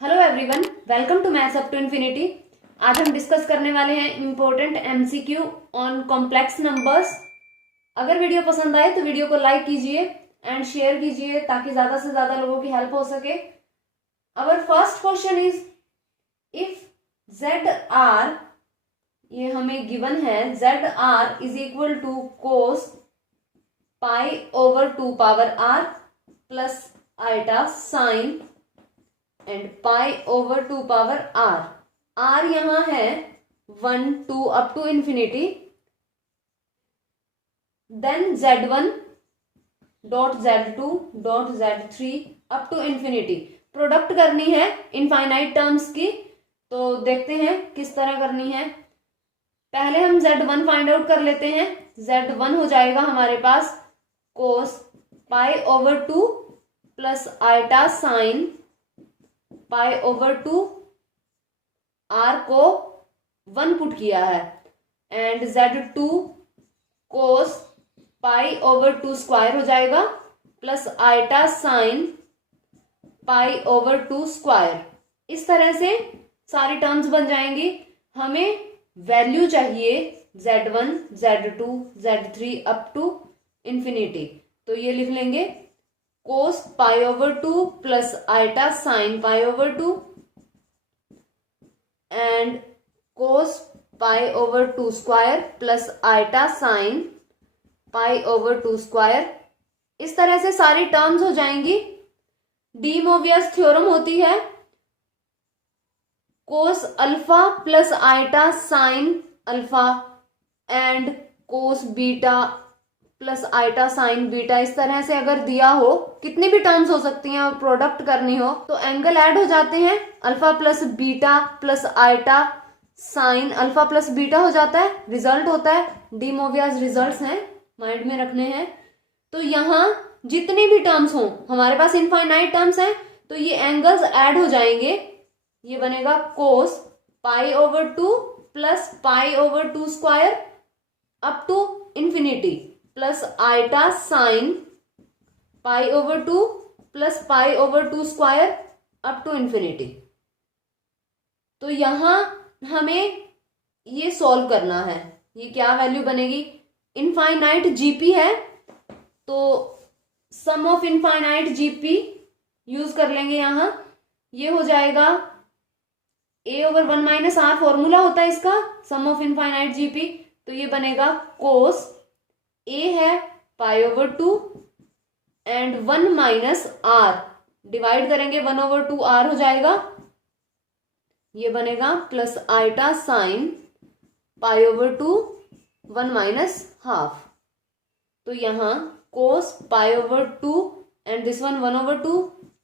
Hello everyone, welcome to maths up to infinity. आज हम discuss करने वाले हैं important MCQ on complex numbers. अगर वीडियो पसंद आए तो वीडियो को लाइक कीजिए एंड शेयर कीजिए ताकि ज्यादा से ज्यादा लोगों की हेल्प हो सके। Our first question is if Z R, ये हमें गिवन है, Z R is equal to cos pi over 2 power R plus iota sine and pi over 2 power R. R यहां है 1 2 up to infinity. Then z1 dot z2 dot z3 up to infinity. Product करनी है infinite terms की, तो देखते हैं किस तरह करनी है। पहले हम z1 फाइंड आउट कर लेते हैं। z1 हो जाएगा हमारे पास cos pi over 2 plus iota sine pi over 2, r को 1 पुट किया है, and z2 cos pi over 2 square हो जाएगा plus iota sine pi over 2 square. इस तरह से सारी टर्म्स बन जाएंगी। हमें वैल्यू चाहिए z1 z2 z3 up to infinity, तो ये लिख लेंगे cos pi over 2 plus iota sine pi over 2 and cos pi over 2 square plus iota sine pi over 2 square. इस तरह से सारी टर्म्स हो जाएंगी। डी मोवियस थ्योरम होती है cos alpha plus iota sine alpha and cos beta plus iota sine beta. इस तरह से अगर दिया हो, कितनी भी टर्म्स हो सकती हैं और प्रोडक्ट करनी हो तो एंगल ऐड हो जाते हैं। Alpha plus beta plus iota sine alpha plus beta हो जाता है, रिजल्ट होता है। डी मोवियस रिजल्ट्स हैं, माइंड में रखने हैं। तो यहां जितनी भी टर्म्स हो, हमारे पास इनफाइनाइट टर्म्स हैं, तो ये एंगल्स ऐड हो जाएंगे। ये बनेगा cos pi over 2 plus pi over 2 square up to infinity plus iota sine pi over 2 plus pi over 2 square up to infinity. तो यहां हमें ये सॉल्व करना है। ये क्या वैल्यू बनेगी? इनफाइनाइट जीपी है, तो sum of infinite GP use कर लेंगे यहां। ये हो जाएगा a over 1 minus R, formula होता है इसका, सम ऑफ इनफाइनाइट जीपी। तो ये बनेगा कोस a है pi over 2 and 1 minus r, divide करेंगे 1 ओवर 2 आर हो जाएगा। ये बनेगा plus iota sine pi over 2 1 minus half. तो यहां cos pi over 2 and this 1 over 2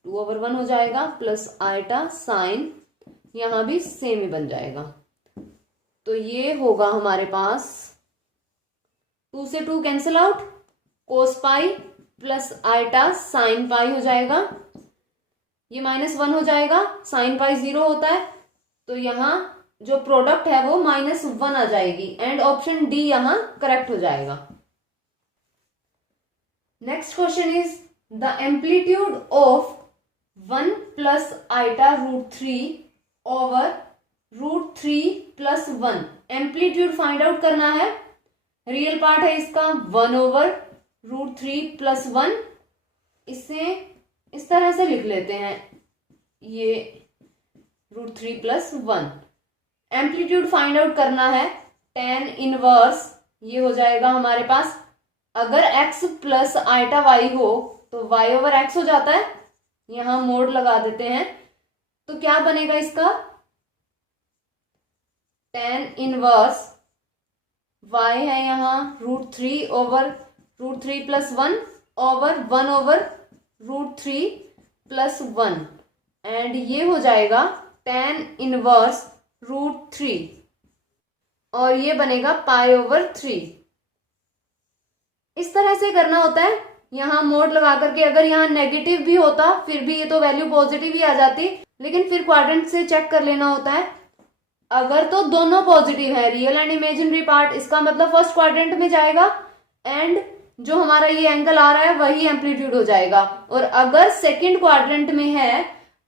2 over 1 हो जाएगा प्लस आइटा साइन, यहां भी सेम ही बन जाएगा। तो ये होगा हमारे पास 2 से 2 cancel out, cos pi plus iota sine pi हो जाएगा। ये -1 हो जाएगा, साइन पाई 0 होता है, तो यहां जो प्रोडक्ट है वो -1 आ जाएगी एंड ऑप्शन डी यहां करेक्ट हो जाएगा। Next question is the amplitude of 1 plus iota root 3 over root 3 plus 1। Amplitude find out करना है। रियल पार्ट है इसका 1 ओवर रूट 3 प्लस 1। इसे इस तरह से लिख लेते हैं, ये root 3 plus 1। Amplitude find out करना है tan इनवर्स, ये हो जाएगा हमारे पास, अगर x प्लस आइटा y हो तो y ओवर x हो जाता है। यहां मोड लगा देते हैं, तो क्या बनेगा इसका? tan इनवर्स y है यहाँ root 3 over root 3 plus 1 over 1 over root 3 plus 1 and ये हो जाएगा tan इनवर्स रूट 3 और ये बनेगा पाई ओवर 3। इस तरह से करना होता है, यहां मोड लगा करके। अगर यहाँ नेगेटिव भी होता फिर भी ये तो वैल्यू पॉजिटिव ही आ जाती, लेकिन फिर क्वाड्रेंट से चेक कर लेना होता है। अगर तो दोनों पॉजिटिव है, रियल एंड इमेजिनरी पार्ट, इसका मतलब फर्स्ट क्वाड्रेंट में जाएगा एंड जो हमारा ये एंगल आ रहा है वही एम्पलीट्यूड हो जाएगा। और अगर सेकंड क्वाड्रेंट में है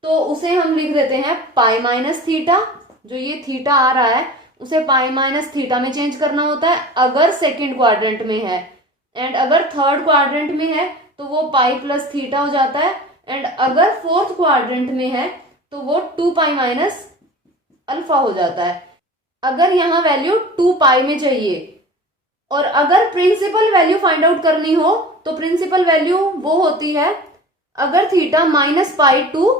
तो उसे हम लिख देते हैं पाई माइनस थीटा। जो ये थीटा आ रहा है उसे पाई माइनस थीटा में चेंज करना होता है अगर सेकंड क्वाड्रेंट में है, एंड अगर थर्ड क्वाड्रेंट में है तो वो पाई प्लस थीटा हो जाता है, एंड अगर फोर्थ क्वाड्रेंट में है तो वो 2 पाई माइनस अल्फा हो जाता है। अगर यहाँ वैल्यू 2 पाई में चाहिए और अगर प्रिंसिपल वैल्यू फाइंड आउट करनी हो तो प्रिंसिपल वैल्यू वो होती है अगर थीटा माइनस पाई टू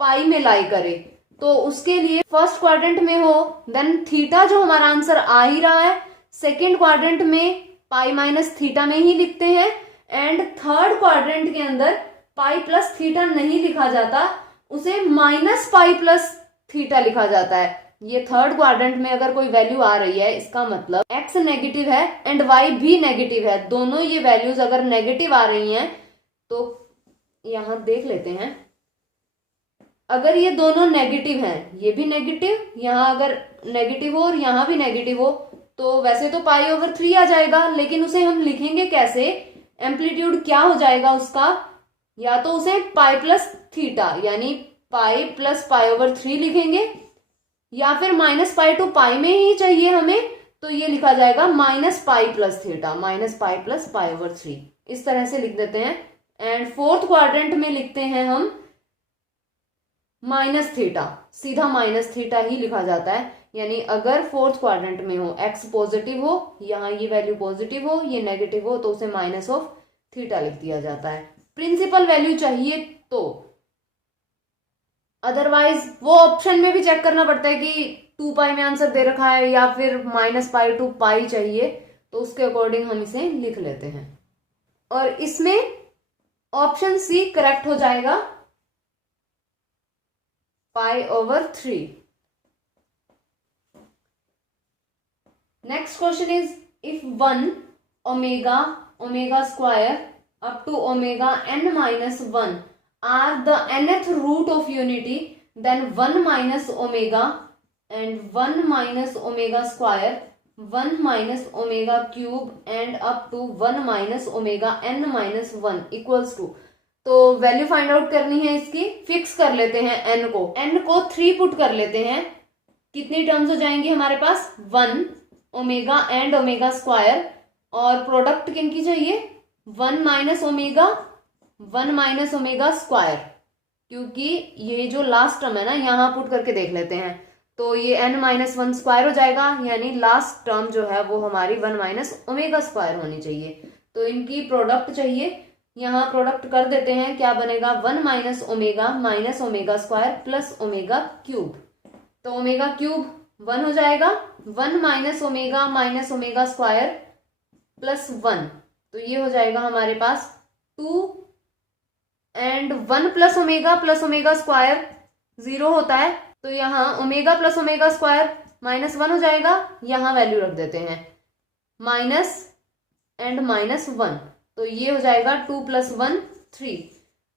पाई में लाई करे, तो उसके लिए फर्स्ट क्वाड्रेंट में हो देन थीटा जो हमारा आंसर आ ही रहा है, सेकेंड क्वाड्रेंट में पाई माइनस थीटा में ही लिखते हैं, एंड थर्ड क्वाड्रेंट के अंदर पाई प्लस थीटा नहीं लिखा जाता, उसे माइनस पाई प्लस थीटा लिखा जाता है। ये थर्ड क्वाड्रेंट में अगर कोई वैल्यू आ रही है इसका मतलब x नेगेटिव है एंड y भी नेगेटिव है, दोनों ये वैल्यूज अगर नेगेटिव आ रही हैं तो यहां देख लेते हैं। अगर ये दोनों नेगेटिव हैं, ये भी नेगेटिव, यहां अगर नेगेटिव हो और यहां भी नेगेटिव हो तो वैसे तो पाई ओवर 3 आ जाएगा, लेकिन उसे हम लिखेंगे कैसे, एम्पलीट्यूड क्या हो जाएगा उसका, या तो उसे पाई प्लस थीटा यानी पाई प्लस पाई ओवर 3 लिखेंगे, या फिर माइनस पाई टू पाई में ही चाहिए हमें तो ये लिखा जाएगा minus pi plus theta, minus pi plus pi over 3, इस तरह से लिख देते हैं। एंड फोर्थ क्वाड्रेंट में लिखते हैं हम माइनस थीटा, सीधा माइनस थीटा ही लिखा जाता है, यानी अगर फोर्थ क्वाड्रेंट में हो x पॉजिटिव हो, यहाँ ये वैल्यू पॉजिटिव हो, ये नेगेटिव हो, तो उसे माइनस ऑफ थीटा लिख दिया जाता है। प्रिंसिपल वैल्यू चाहिए तो, अदरवाइज वो ऑप्शन में भी चेक करना पड़ता है कि 2 पाई में आंसर दे रखा है या फिर माइनस पाई टू पाई चाहिए, तो उसके अकॉर्डिंग हम इसे लिख लेते हैं और इसमें ऑप्शन सी करेक्ट हो जाएगा, pi over 3। Next question is if 1 omega square up to omega n minus 1 are the nth root of unity, then 1 minus omega and 1 minus omega square, 1 minus omega cube and up to 1 minus omega n minus 1 equals to, तो value find out करनी है इसकी, fix कर लेते हैं n को 3 put कर लेते हैं, कितनी टर्म्स हो जाएंगी हमारे पास 1 ओमेगा एंड ओमेगा स्क्वायर, और प्रोडक्ट किनकी चाहिए 1 माइनस ओमेगा स्क्वायर, क्योंकि ये जो लास्ट टर्म है ना यहां पुट करके देख लेते हैं, तो ये n माइनस 1 स्क्वायर हो जाएगा, यानी लास्ट टर्म जो है वो हमारी 1 माइनस ओमेगा स्क्वायर होनी चाहिए, तो इनकी प्रोडक्ट चाहिए, यहाँ प्रोडक्ट कर देते हैं, क्या बनेगा 1 minus omega square plus omega cube, तो ओमेगा क्यूब 1 हो जाएगा, 1 माइनस ओमेगा स्क्वायर प्लस 1, तो ये हो जाएगा हमारे पास 2 एंड 1 प्लस ओमेगा स्क्वायर 0 होता है, तो यहाँ omega plus omega square minus 1 हो जाएगा, यहाँ वैल्यू रख देते हैं माइनस एंड माइनस 1, तो ये हो जाएगा 2 प्लस 1 3।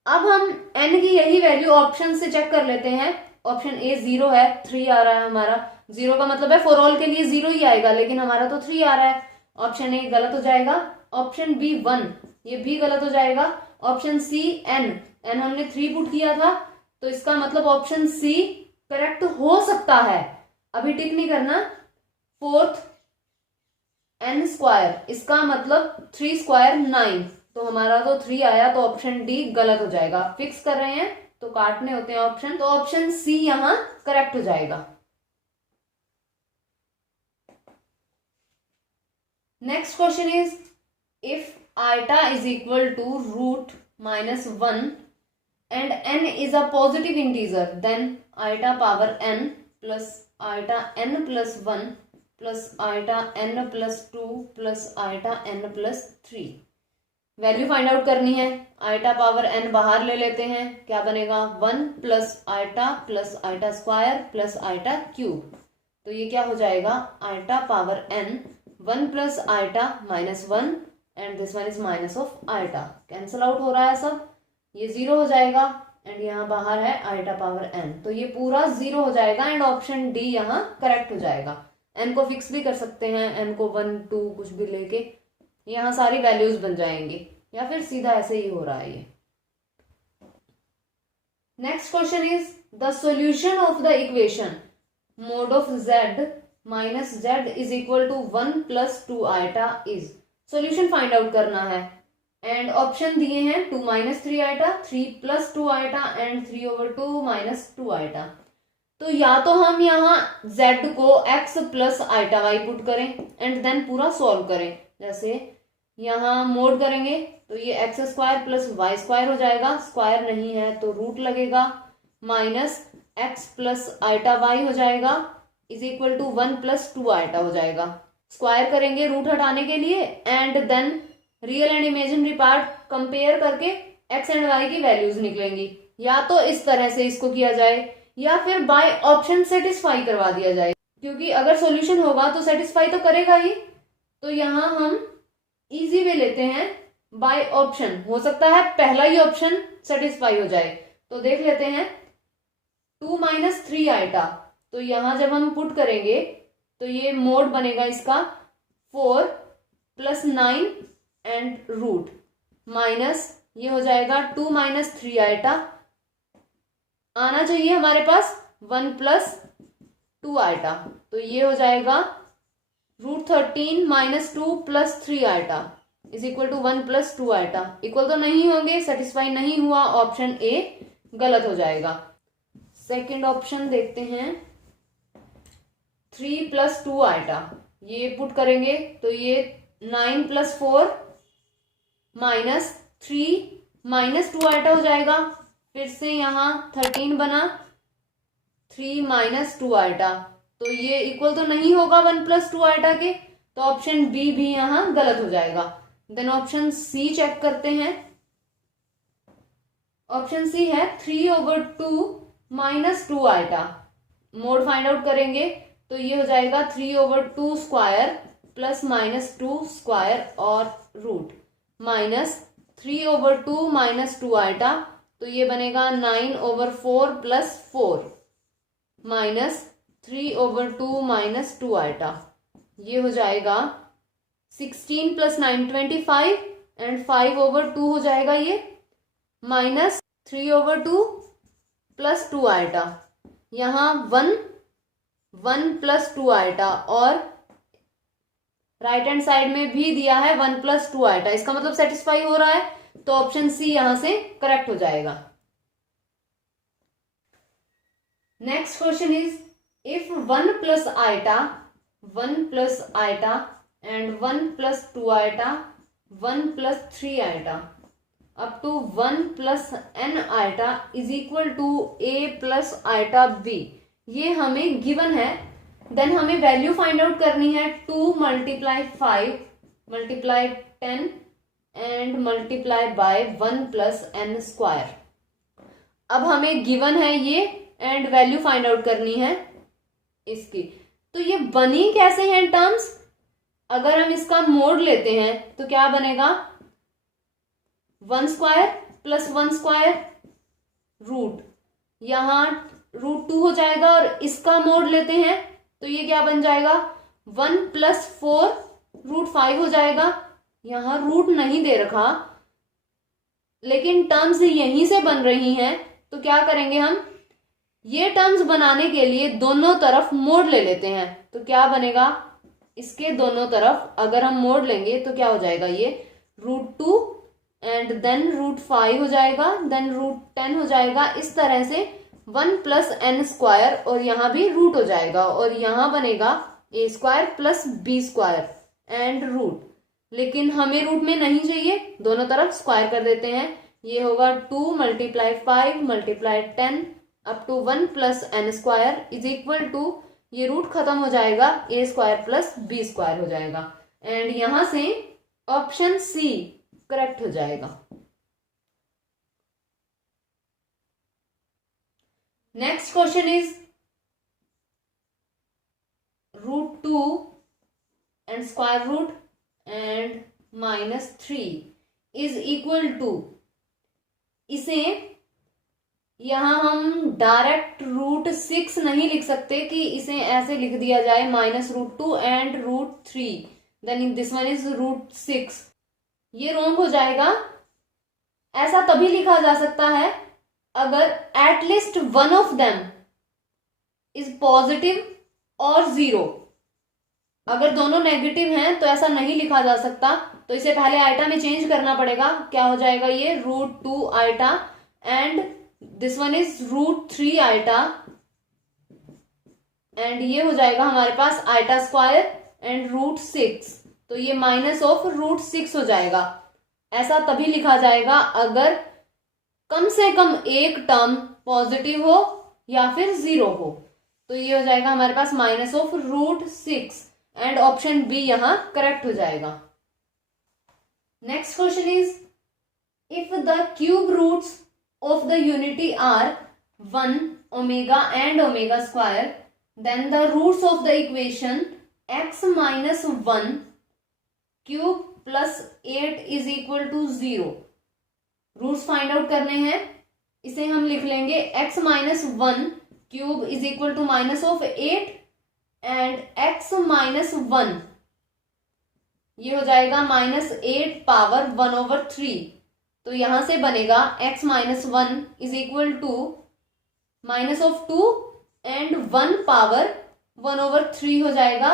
अब हम n की यही वैल्यू ऑप्शन से चेक कर लेते हैं, ऑप्शन ए 0 है, 3 आ रहा है हमारा, 0 का मतलब है फॉर ऑल के लिए 0 ही आएगा, लेकिन हमारा तो 3 आ रहा है, ऑप्शन ए गलत हो जाएगा, ऑप्शन बी 1 ये भी गलत हो जाएगा, ऑप्शन सी n हमने 3 पुट किया था, तो इसका मतलब ऑप्शन सी करेक्ट हो सकता है, अभी टिक नहीं करना, फोर्थ n स्क्वायर, इसका मतलब 3 स्क्वायर 9, तो हमारा तो 3 आया, तो ऑप्शन डी गलत हो जाएगा, फिक्स कर रहे हैं तो काटने होते हैं ऑप्शन, तो ऑप्शन सी यहां करेक्ट हो जाएगा। Next question is if iota is equal to root minus 1 and n is a positive integer, then iota power n plus iota n plus 1 plus iota n plus 2 plus iota n plus 3। Value find out करनी है, iota power n बाहर ले लेते हैं, क्या बनेगा 1 plus iota square plus iota cube, तो ये क्या हो जाएगा iota power n 1 plus iota minus 1 and this one is minus of iota, cancel out हो रहा है सब, ये 0 हो जाएगा एंड यहाँ बाहर है आइटा पावर n, तो ये पूरा 0 हो जाएगा एंड ऑप्शन डी यहाँ करेक्ट हो जाएगा। n को फिक्स भी कर सकते हैं, n को 1 2 कुछ भी लेके यहाँ सारी वैल्यूज बन जाएंगी, या फिर सीधा ऐसे ही हो रहा है ये। Next question is the solution of the equation mod of z minus Z is equal to 1 plus 2 iota is. Solution find out करना है एंड ऑप्शन दिए हैं 2 minus 3 iota, 3 plus 2 iota and 3/2 minus 2 iota. तो या तो हम यहाँ z को x plus iota y put करें एंड देन पूरा सॉल्व करें। जैसे यहाँ मोड करेंगे तो ये X square plus Y square हो जाएगा, स्क्वायर नहीं है तो रूट लगेगा, minus X plus iota Y हो जाएगा is equal to 1 plus 2 iota हो जाएगा। स्क्वायर करेंगे रूट हटाने के लिए and then real and imaginary part compare करके एक्स एंड वाई की वैल्यूज निकलेंगी। या तो इस तरह से इसको किया जाए या फिर बाय ऑप्शन सेटिस्फाई करवा दिया जाए, क्योंकि अगर सॉल्यूशन होगा तो सेटिस्फाई तो करेगा ही। तो यहाँ हम इजी वे लेते हैं बाय ऑप्शन, हो सकता है पहला ही ऑप्शन सेटिस्फाई हो जाए। तो देख लेते हैं 2 माइनस 3 आइटा, तो यहां जब हम पुट करेंगे तो ये मोड बनेगा इसका 4 प्लस 9 एंड रूट, माइनस ये हो जाएगा 2 माइनस 3 आइटा, आना चाहिए हमारे पास 1 प्लस 2 आइटा, तो ये हो जाएगा root 13 minus 2 plus 3 iota is equal to 1 plus 2 iota. Equal तो नहीं होंगे, सेटिस्फाई नहीं हुआ, ऑप्शन ए गलत हो जाएगा। सेकेंड ऑप्शन देखते हैं 3 प्लस 2 आइटा, ये पुट करेंगे तो ये 9 प्लस 4 माइनस 3 माइनस 2 आइटा हो जाएगा। फिर से यहाँ 13 बना 3 माइनस 2 आइटा, तो ये इक्वल तो नहीं होगा 1 प्लस 2 आइटा के, तो ऑप्शन बी भी यहाँ गलत हो जाएगा। देन ऑप्शन सी चेक करते हैं। ऑप्शन सी है 3/2 minus 2 iota, mod find out करेंगे तो ये हो जाएगा 3/2 स्क्वायर प्लस माइनस 2 स्क्वायर और रूट, माइनस 3/2 माइनस 2 आइटा, तो ये बनेगा 9/4 प्लस 4 माइनस 3/2 माइनस 2 आइटा, ये हो जाएगा 16 प्लस 9 25 एंड 5/2 हो जाएगा ये, माइनस 3/2 प्लस 2 आइटा, यहाँ 1 प्लस 2 आइटा और राइट हैंड साइड में भी दिया है 1 प्लस 2 आइटा, इसका मतलब सेटिस्फाई हो रहा है, तो ऑप्शन सी यहां से करेक्ट हो जाएगा। Next question is if 1 plus iota, 1 plus iota and 1 plus 2 iota, 1 plus 3 iota up to 1 plus n iota is equal to a plus iota b, ये हमें गिवन है। देन हमें वैल्यू फाइंड आउट करनी है 2 multiply 5 multiply 10 and multiply by 1 plus n square. अब हमें given है ये एंड वैल्यू फाइंड आउट करनी है इसकी। तो ये बनी कैसे हैं टर्म्स, अगर हम इसका मोड लेते हैं तो क्या बनेगा 1 स्क्वायर प्लस 1 स्क्वायर रूट, यहां √2 हो जाएगा और इसका मोड लेते हैं तो ये क्या बन जाएगा 1 प्लस 4 √5 हो जाएगा। यहां रूट नहीं दे रखा लेकिन टर्म्स यहीं से बन रही हैं, तो क्या करेंगे हम ये टर्म्स बनाने के लिए दोनों तरफ मोड ले लेते हैं। तो क्या बनेगा इसके दोनों तरफ अगर हम मोड लेंगे तो क्या हो जाएगा ये √2 एंड देन √5 हो जाएगा, देन √10 हो जाएगा। इस तरह से 1 प्लस n स्क्वायर और यहां भी रूट हो जाएगा और यहां बनेगा a square plus b square and root, लेकिन हमें रूट में नहीं चाहिए, दोनों तरफ स्क्वायर कर देते हैं। ये होगा 2 multiply 5 multiply 10 up to 1 plus n square is equal to, ये रूट खत्म हो जाएगा a square plus b square हो जाएगा एंड यहां से ऑप्शन सी करेक्ट हो जाएगा। Next question is √2 and square root and -3 is equal to, इसे यहां हम डायरेक्ट √6 नहीं लिख सकते कि इसे ऐसे लिख दिया जाए -√2 and √3 then this one is √6, ये रॉन्ग हो जाएगा। ऐसा तभी लिखा जा सकता है अगर at least one of them is positive और जीरो, अगर दोनों नेगेटिव हैं तो ऐसा नहीं लिखा जा सकता, तो इसे पहले आइटा में चेंज करना पड़ेगा। क्या हो जाएगा ये √2 iota and this one is √3 iota and ये हो जाएगा हमारे पास आइटा स्क्वायर एंड √6, तो ये -√6 हो जाएगा। ऐसा तभी लिखा जाएगा अगर कम से कम एक टर्म पॉजिटिव हो या फिर जीरो हो, तो ये हो जाएगा हमारे पास -√6 एंड ऑप्शन बी यहां करेक्ट हो जाएगा। Next question is if the cube roots of the unity are 1 omega and omega square then the roots of the equation x minus 1 cube plus 8 is equal to 0। Roots find out करने हैं, इसे हम लिख लेंगे x minus 1 cube is equal to -8 and x minus 1 ये हो जाएगा -8 power 1/3, तो यहां से बनेगा x minus 1 is equal to -2 and 1 power 1/3 हो जाएगा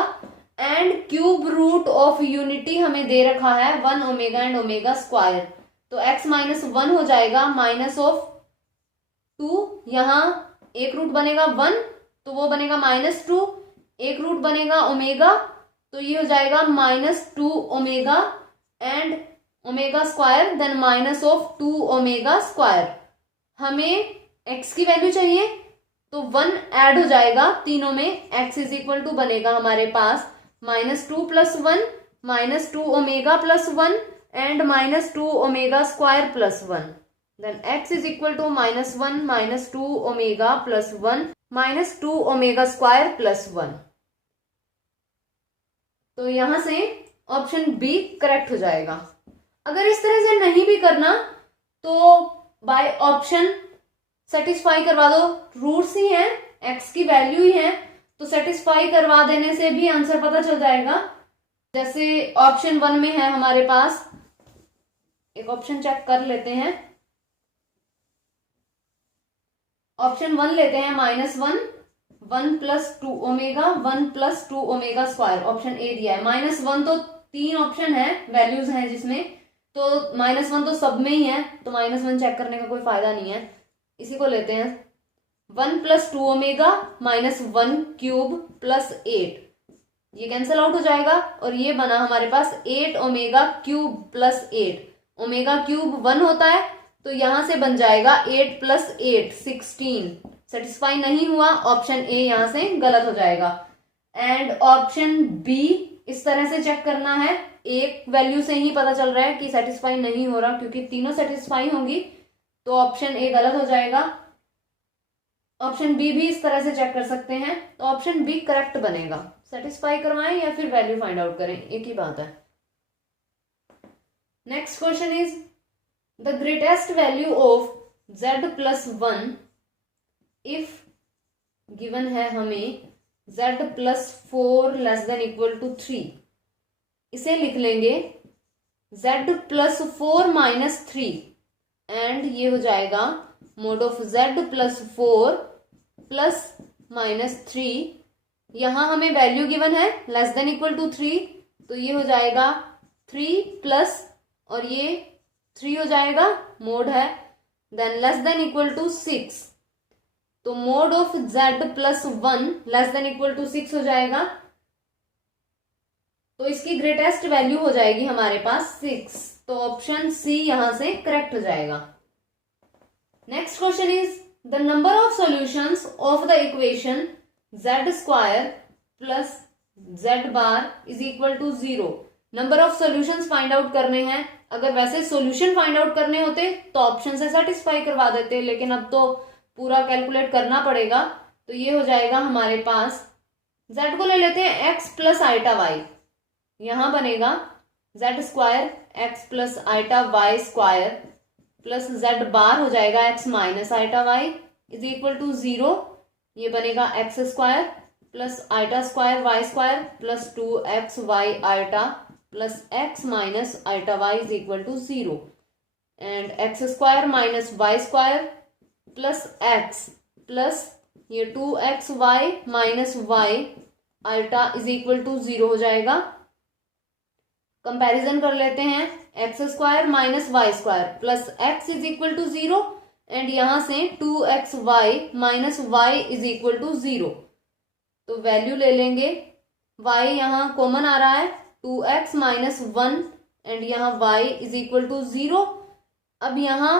and cube root of unity हमें दे रखा है 1 ओमेगा एंड ओमेगा स्क्वायर, तो x minus 1 हो जाएगा -2, यहां एक रूट बनेगा 1 तो वो बनेगा -2, एक रूट बनेगा ओमेगा तो ये हो जाएगा -2 omega and omega square then -2 omega square. हमें x की वैल्यू चाहिए तो 1 ऐड हो जाएगा तीनों में, x इज इक्वल टू बनेगा हमारे पास -2 + 1 -2 omega + 1 and -2 omega square + 1, then x is equal to -1 -2 omega + 1 -2 omega square + 1। तो यहां से ऑप्शन बी करेक्ट हो जाएगा। अगर इस तरह से नहीं भी करना तो बाय ऑप्शन सेटिस्फाई करवा दो, रूट्स ही हैं, x की वैल्यू ही है, तो सेटिस्फाई करवा देने से भी आंसर पता चल जाएगा। जैसे ऑप्शन 1 में है हमारे पास, एक ऑप्शन चेक कर लेते हैं, ऑप्शन 1 लेते हैं -1 1 + 2 omega 1 + 2 omega square, option A दिया है। -1 तो 3 ऑप्शन है, वैल्यूज हैं जिसमें, तो -1 तो सब में ही है, तो -1 चेक करने का कोई फायदा नहीं है, इसी को लेते हैं। 1 + 2 ओमेगा -1 क्यूब + 8, ये कैंसिल आउट हो जाएगा और ये बना हमारे पास 8 ओमेगा क्यूब + 8, ओमेगा क्यूब 1 होता है तो यहां से बन जाएगा 8 + 8 16। सेटिस्फाई नहीं हुआ, ऑप्शन ए यहां से गलत हो जाएगा एंड ऑप्शन बी इस तरह से चेक करना है, एक वैल्यू से ही पता चल रहा है कि सेटिस्फाई नहीं हो रहा, क्योंकि तीनों सेटिस्फाई होंगी तो ऑप्शन ए गलत हो जाएगा। ऑप्शन बी भी इस तरह से चेक कर सकते हैं, तो ऑप्शन बी करेक्ट बनेगा। सेटिस्फाई करवाएं या फिर वैल्यू फाइंड आउट करें, एक ही बात है। Next question is the greatest value of z + 1 if given है हमें z + 4 <= 3, इसे लिख लेंगे z + 4 - 3 एंड ये हो जाएगा mod ऑफ z + 4 + -3, यहां हमें वैल्यू गिवन है <= 3, तो ये हो जाएगा 3 प्लस और ये 3 हो जाएगा, मोड है, देन <= 6, तो मोड ऑफ z + 1 <= 6 हो जाएगा, तो इसकी ग्रेटेस्ट वैल्यू हो जाएगी हमारे पास 6, तो ऑप्शन सी यहां से करेक्ट हो जाएगा। Next question is the number of solutions of the equation z² + z bar is equal to 0। Number of solutions find out करने हैं, अगर वैसे सॉल्यूशन फाइंड आउट करने होते तो ऑप्शन से सेटिस्फाई करवा देते, लेकिन अब तो पूरा कैलकुलेट करना पड़ेगा, तो ये हो जाएगा हमारे पास, z को ले लेते हैं x + i, यहां बनेगा z² x + i² plus z बार हो जाएगा x - i is equal to 0, ये बनेगा x² + i² y² plus 2xy i plus x - i is equal to 0 and x² - y² plus X plus ये 2xy माइनस वाई अल्टा is equal to 0 हो जाएगा। Comparison कर लेते हैं, X square minus Y square plus X is equal to 0 and यहां से 2xy minus Y is equal to 0। तो वैल्यू ले लेंगे, y यहाँ कॉमन आ रहा है 2x माइनस 1 एंड यहाँ y इज इक्वल टू 0। अब यहाँ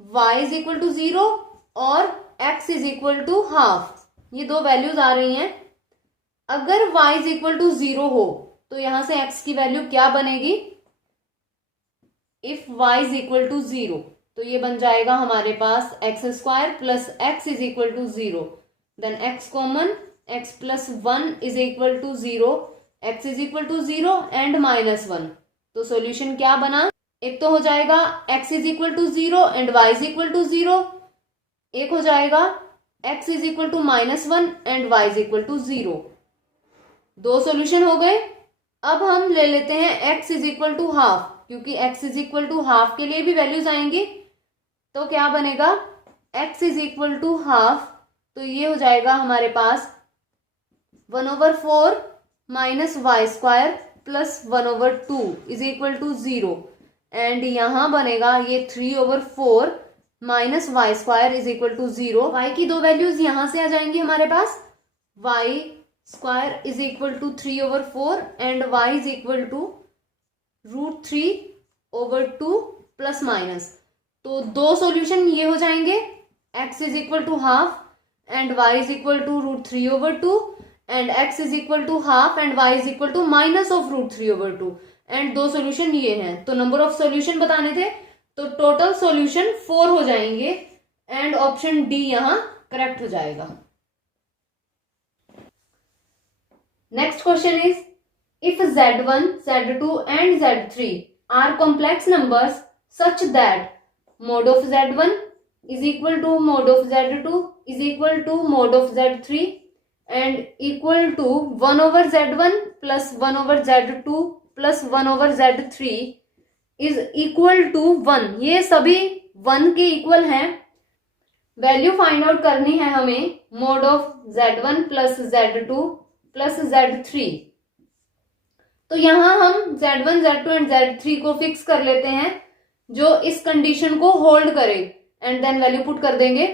y इज इक्वल टू 0 और x is equal to half, ये दो वैल्यूज आ रही हैं। अगर y इज इक्वल टू 0 हो तो यहां से x की वैल्यू क्या बनेगी, if y is equal to 0 तो ये बन जाएगा हमारे पास X square plus X is equal to 0, then x common, x plus 1 is equal to 0, x is equal to 0 and minus 1। तो सॉल्यूशन क्या बना, एक तो हो जाएगा x is equal to 0 and y is equal to 0, एक हो जाएगा x is equal to minus 1 and y is equal to 0। दो सॉल्यूशन हो गए। अब हम ले लेते हैं x is equal to half, क्योंकि x is equal to half के लिए भी वैल्यूज आएंगी। तो क्या बनेगा, x is equal to half, तो ये हो जाएगा हमारे पास 1/4 minus Y square plus 1/2 is equal to 0 and यहां बनेगा ये 3/4 minus Y square is equal to 0। y की दो वैल्यूज यहां से आ जाएंगी हमारे पास, y square is equal to 3/4 and y is equal to √3/2 plus minus. तो दो सॉल्यूशन ये हो जाएंगे, x is equal to half and y is equal to √3/2 and x is equal to half and y is equal to minus of √3/2 and दो solution ये हैं। तो number of solution बताने थे, तो टोटल सॉल्यूशन 4 हो जाएंगे एंड ऑप्शन डी यहां करेक्ट हो जाएगा। Next question is, if z1, z2 and z3 are complex numbers such that mod of z1 is equal to mod of z2 is equal to mod of z3 and equal to 1/z1 plus 1/z2 plus 1/z3 is equal to 1, ये सभी 1 के equal हैं। Value find out करनी है हमें mod of z1 plus z2 plus z3। तो यहां हम z1, z2 एंड z3 को फिक्स कर लेते हैं जो इस कंडीशन को होल्ड करे एंड देन वैल्यू पुट कर देंगे।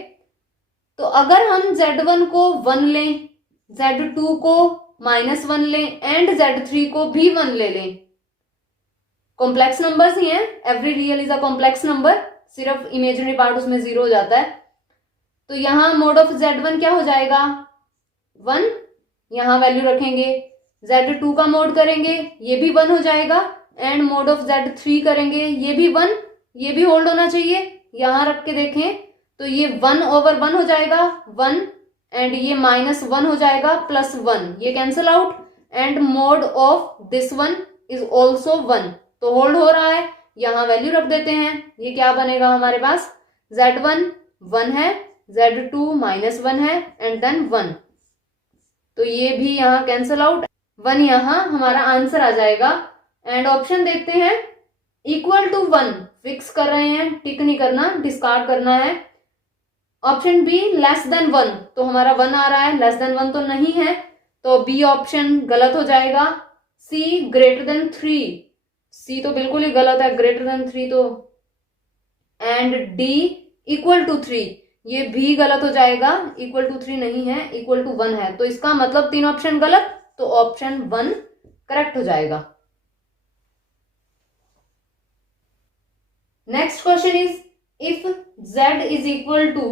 तो अगर हम z1 को 1 लें, z2 को -1 लें एंड z3 को भी 1 ले लें, कॉम्प्लेक्स नंबर्स ही हैं, every real is a complex number, सिर्फ इमेजिनरी पार्ट उसमें 0 हो जाता है। तो यहां मोड ऑफ z1 क्या हो जाएगा 1, यहां वैल्यू रखेंगे, z2 का मोड करेंगे ये भी 1 हो जाएगा एंड मोड ऑफ z3 करेंगे ये भी 1, ये भी होल्ड होना चाहिए। यहां रख के देखें तो ये 1/1 हो जाएगा 1 एंड ये -1 हो जाएगा +1, ये cancel out and mode of this one is also 1, तो होल्ड हो रहा है। यहां वैल्यू रख देते हैं, ये क्या बनेगा हमारे पास, z1 1 है, z2 -1 है एंड देन 1, तो ये भी यहां कैंसिल आउट, 1 यहां हमारा आंसर आ जाएगा। एंड ऑप्शन देखते हैं, इक्वल टू 1 फिक्स कर रहे हैं, टिक नहीं करना, डिस्कार्ड करना है। ऑप्शन बी लेस देन 1, तो हमारा 1 आ रहा है, लेस देन 1 तो नहीं है, तो बी ऑप्शन गलत हो जाएगा। सी ग्रेटर देन 3, सी तो बिल्कुल ही गलत है, ग्रेटर देन 3 तो, एंड डी इक्वल टू 3 ये भी गलत हो जाएगा, इक्वल टू 3 नहीं है, इक्वल टू 1 है, तो इसका मतलब 3 ऑप्शन गलत, तो ऑप्शन 1 करेक्ट हो जाएगा। Next question is, if z is equal to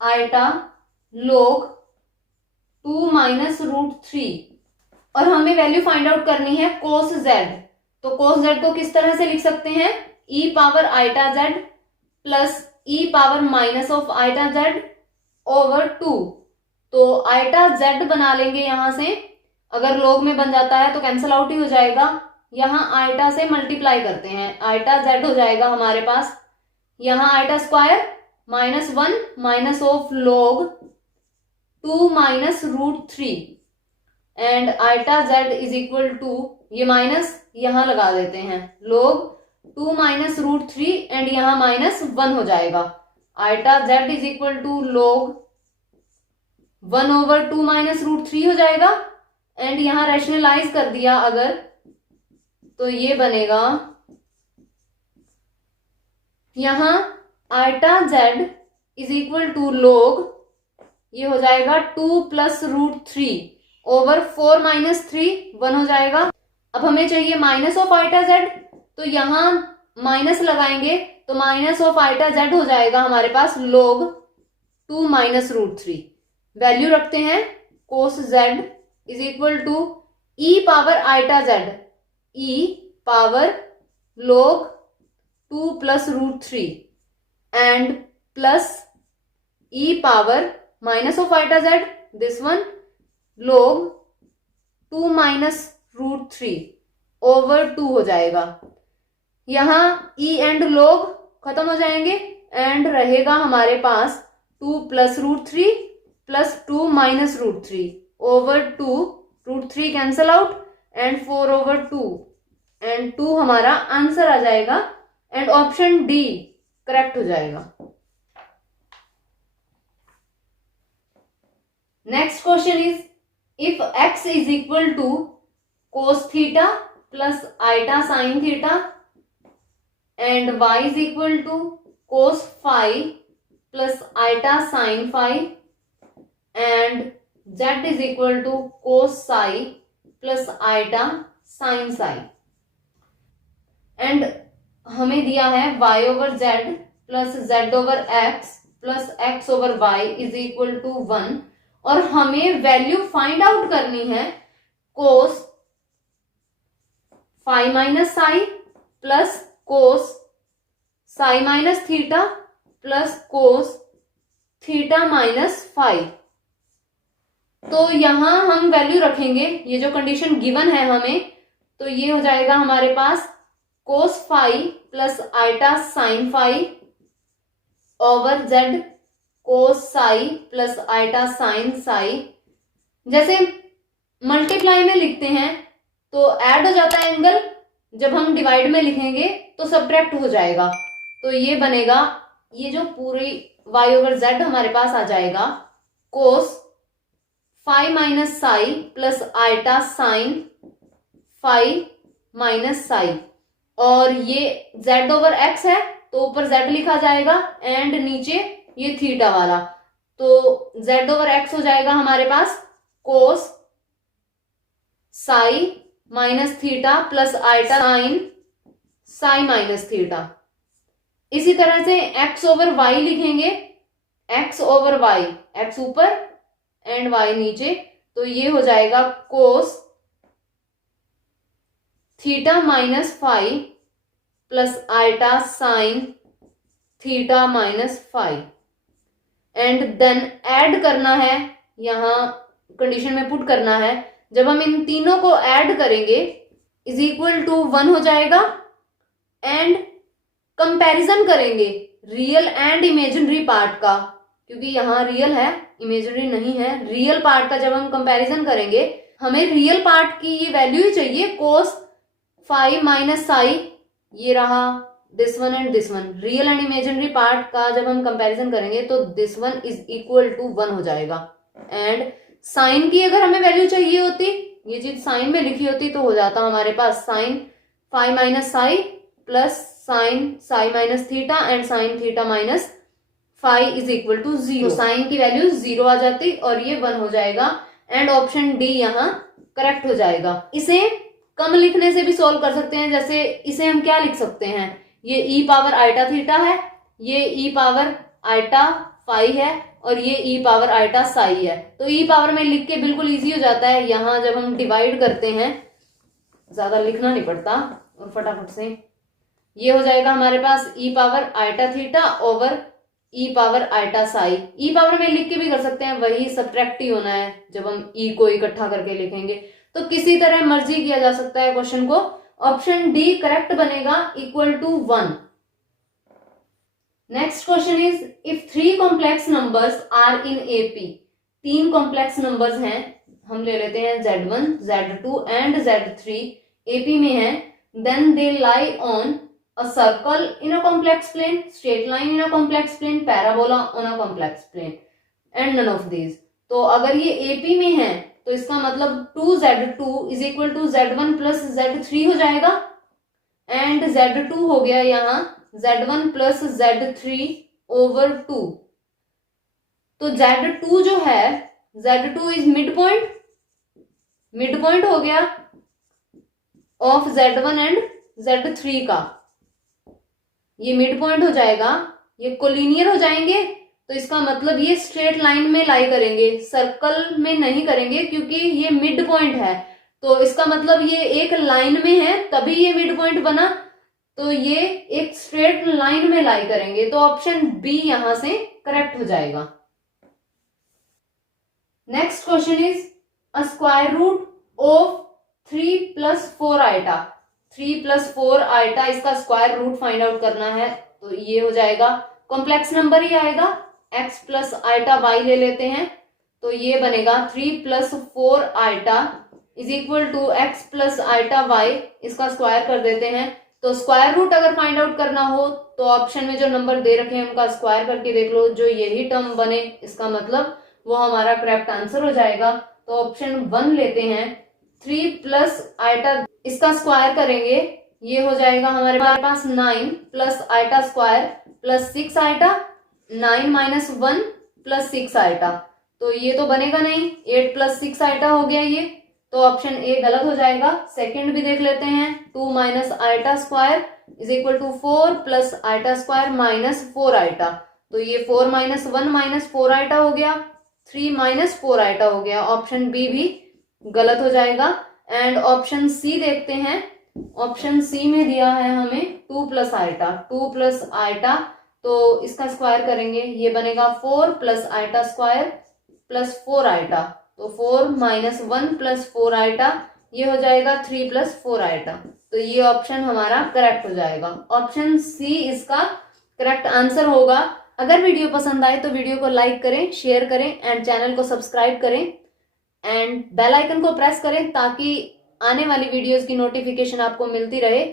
iota log 2 minus √3 और हमें वैल्यू फाइंड आउट करनी है cos z, तो cos z को किस तरह से लिख सकते हैं, e power iota z plus e power minus of iota z over 2, तो आइटा z बना लेंगे यहां से, अगर log में बन जाता है तो कैंसल आउट ही हो जाएगा, यहां आइटा से मल्टीप्लाई करते हैं, आइटा z हो जाएगा हमारे पास, यहां iota square -1 minus of log 2 minus √3 and iota z is equal to, ये माइनस यहां लगा देते हैं, log 2 माइनस √3 एंड यहां -1 हो जाएगा, iota z is equal to log 1/2 minus √3 हो जाएगा। एंड यहां रैशनलाइज कर दिया अगर, तो ये बनेगा, यहां iota z is equal to log, ये हो जाएगा 2 प्लस √3 ओवर 4 माइनस 3, 1 हो जाएगा। अब हमें चाहिए माइनस ऑफ आइटा जेड, तो यहां माइनस लगाएंगे तो माइनस ऑफ आइटा जेड हो जाएगा हमारे पास log 2 माइनस √3। वैल्यू रखते हैं cos z is equal to e power iota z, e power log 2 plus √3 and plus e power minus of iota z, this one, log 2 minus √3 over 2 हो जाएगा। यहां E and log खत्म हो जाएंगे and रहेगा हमारे पास 2 plus √3 plus 2 minus √3 over 2, √3 cancel out and 4 over 2 and 2 हमारा आंसर आ जाएगा एंड ऑप्शन डी करेक्ट हो जाएगा। Next question is if x is equal to cos theta plus iota sine theta and y is equal to cos phi plus iota sine phi and z is equal to cos psi plus iota sine psi. And हमें दिया है y over z plus z over x plus x over y is equal to 1 और हमें value find out करनी है cos phi minus psi plus cos psi minus theta plus cos theta minus phi. तो यहां हम value रखेंगे, ये जो कंडीशन गिवन है हमें, तो ये हो जाएगा हमारे पास cos phi plus iota sine phi over z cos psi plus iota sine psi. जैसे मल्टीप्लाई में लिखते हैं तो ऐड हो जाता है एंगल, जब हम डिवाइड में लिखेंगे तो सब्ट्रैक्ट हो जाएगा। तो ये बनेगा, ये जो पूरी y ओवर z हमारे पास आ जाएगा cos phi minus psi plus iota sine phi minus psi और ये z ओवर x है तो ऊपर z लिखा जाएगा एंड नीचे ये थीटा वाला, तो z ओवर x हो जाएगा हमारे पास cos psi minus theta plus iota sine psi minus theta. इसी तरह से x ओवर y लिखेंगे, x ओवर y, x ऊपर एंड y नीचे, तो ये हो जाएगा cos theta minus phi plus iota sine theta minus phi and then add करना है, यहां कंडीशन में पुट करना है। जब हम इन तीनों को ऐड करेंगे इज इक्वल टू 1 हो जाएगा एंड कंपैरिजन करेंगे रियल एंड इमेजिनरी पार्ट का, क्योंकि यहां रियल है इमेजिनरी नहीं है। रियल पार्ट का जब हम कंपैरिजन करेंगे, हमें रियल पार्ट की ये वैल्यू ही चाहिए cos फाई माइनस साई, ये रहा this one and this one. Real and imaginary part का जब हम कंपैरिजन करेंगे तो this one is equal to 1 हो जाएगा एंड साइन की अगर हमें वैल्यू चाहिए होती, ये चीज साइन में लिखी होती, तो हो जाता हमारे पास sine phi minus psi plus sine psi minus theta and sine theta minus phi is equal to 0। Sine की वैल्यू 0 आ जाती और ये 1 हो जाएगा एंड ऑप्शन डी यहाँ करेक्ट हो जाएगा। इसे कम लिखने से भी सॉल्व कर सकते हैं। जैसे इसे हम क्या लिख सकते हैं, ये ई पावर आइटा थीटा है, ये ई पावर आइटा फाई है और ये ई पावर आइटा साई है। तो ई पावर में लिख के बिल्कुल इजी हो जाता है। यहां जब हम डिवाइड करते हैं ज्यादा लिखना नहीं पड़ता और फटाफट से ये हो जाएगा हमारे पास ई पावर आइटा थीटा ओवर ई पावर आइटा साई। ई पावर में लिख के भी कर सकते हैं, वही सब्ट्रैक्ट ही होना है जब हम ई को इकट्ठा करके लिखेंगे। तो किसी तरह मर्जी किया जा सकता है क्वेश्चन को। ऑप्शन डी करेक्ट बनेगा equal to 1। Next question is if 3 complex numbers are in AP, 3 complex numbers हैं, हम ले लेते हैं Z1, Z2 and Z3 AP में हैं, then they lie on a circle in a complex plane, straight line in a complex plane, parabola on a complex plane, and none of these. तो अगर ये AP में है तो इसका मतलब 2z2 is equal to z1 plus z3 हो जाएगा, एंड z2 हो गया यहाँ z1 प्लस z3 ओवर 2. तो z2 जो है z2 इज मिड पॉइंट हो गया ऑफ z1 एंड z3 का. ये मिड पॉइंट हो जाएगा, ये कोलिनियर हो जाएंगे, तो इसका मतलब ये स्ट्रेट लाइन में लाई करेंगे, सर्कल में नहीं करेंगे क्योंकि ये मिड पॉइंट है. तो इसका मतलब ये एक लाइन में है तभी ये मिड पॉइंट बना, तो ये एक स्ट्रेट लाइन में लाई करेंगे. तो ऑप्शन बी यहां से करेक्ट हो जाएगा. Next question is a square root of 3 plus 4 iota. 3 plus 4 iota इसका स्क्वायर रूट फाइंड आउट करना है. तो ये हो जाएगा कॉम्प्लेक्स नंबर ही आएगा, x प्लस आइटा y ले लेते हैं. तो ये बनेगा 3 plus 4 iota is equal to x plus iota y. इसका स्क्वायर कर देते हैं. तो स्क्वायर रूट अगर फाइंड आउट करना हो तो ऑप्शन में जो नंबर दे रखे हैं उनका स्क्वायर करके देख लो, जो यही टर्म बने इसका मतलब वो हमारा करेक्ट आंसर हो जाएगा. तो ऑप्शन 1 लेते हैं. 3 प्लस आइटा इसका स्क्वायर करेंगे, ये हो जाएगा हमारे पास 9 plus iota square plus 6 iota, 9 minus 1 plus 6 आइटा. तो ये तो बनेगा नहीं, 8 प्लस 6 आइटा हो गया ये. तो ऑप्शन ए गलत हो जाएगा. सेकंड भी देख लेते हैं. 2 minus iota square is equal to 4 plus iota square minus 4 iota. तो ये 4 माइनस 1 माइनस 4 आइटा हो गया, 3 माइनस 4 आइटा हो गया. ऑप्शन बी भी गलत हो जाएगा. एंड ऑप्शन सी देखते हैं. ऑप्शन सी में दिया है हमें 2 प्लस आइटा. 2 प्लस आइटा तो इसका स्क्वायर करेंगे, ये बनेगा 4 plus iota square plus 4 iota. तो 4 माइनस 1 प्लस 4 आइटा, ये हो जाएगा 3 प्लस 4 आइटा. तो ये ऑप्शन हमारा करेक्ट हो जाएगा. ऑप्शन सी इसका करेक्ट आंसर होगा. अगर वीडियो पसंद आए तो वीडियो को लाइक करें, शेयर करें एंड चैनल को सब्सक्राइब करें एंड बेल आइकन को प्रेस करें ताकि आने वाली वीडियोस की नोटिफिकेशन आपको मिलती रहे.